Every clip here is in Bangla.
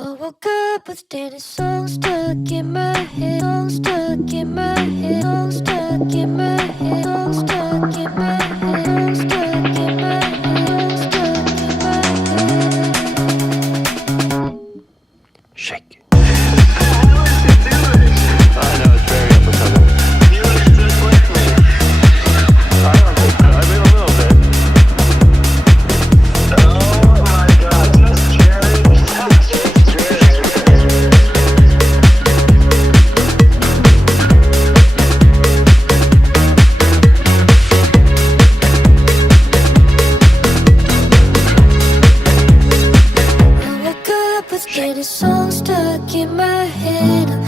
I woke up with Danny's song stuck in my head, song stuck in my head, song stuck in my head, song stuck in my head, song stuck in my head, stuck in my head. Shake. head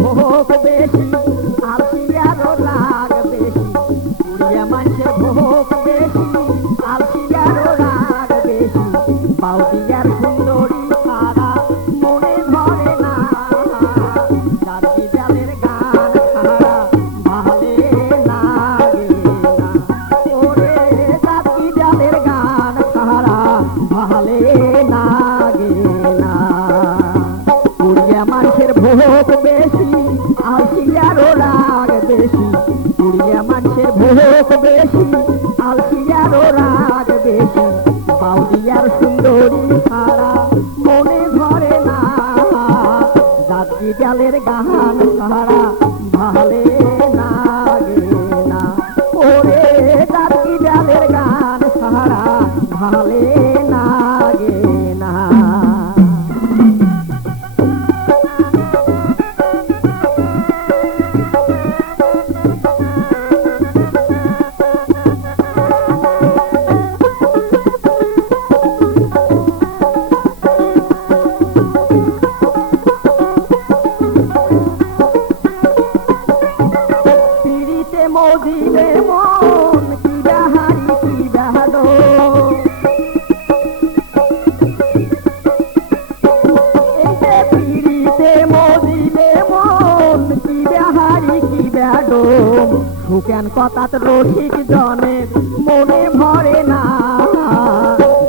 ఓ রাগ বেশি কুড়িয়া মানুষের ভোগ বেশি আলসিয়ারও রাগ বেশি। সুন্দরী মনে ধরে না। জাতি জালের গান সুকেন কথাত রসিক জনে মনে ভরে না।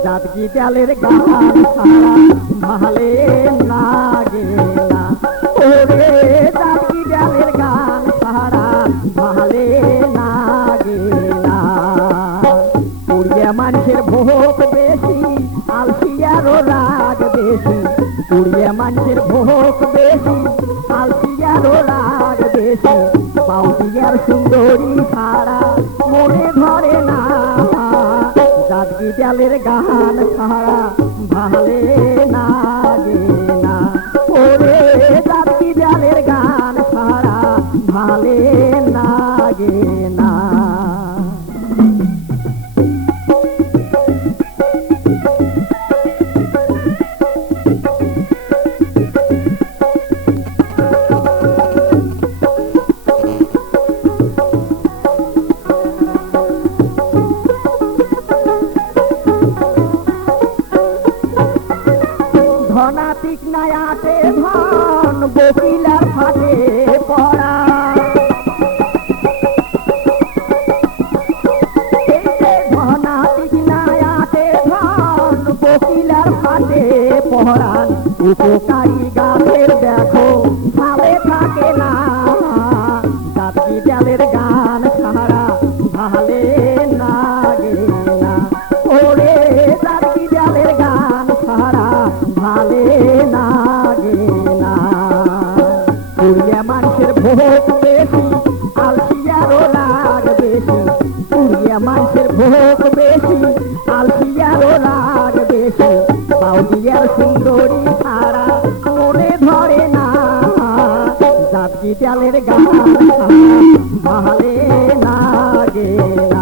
জাতকি জালের গান ভালে না। পুড়িয়া মানুষের ভোগ বেশি, আলসিয়ারও রাগ বেশি। কুড়িয়া মানুষের ভোগ বেশি, আলসিয়ারও রাগ বেশি। সুন্দরী ছাড়া মনে ধরে না জাতকি জালের গান ছাড়া ভালে লাগে ধনাতিক নায়াতে ধন বকিলার ফাটে পড়া। উপকারী গাছের দেখো ভাবে থাকে না সুন্দরী ছাড়া করে ধরে না। জাতি চালের গা ভালে না।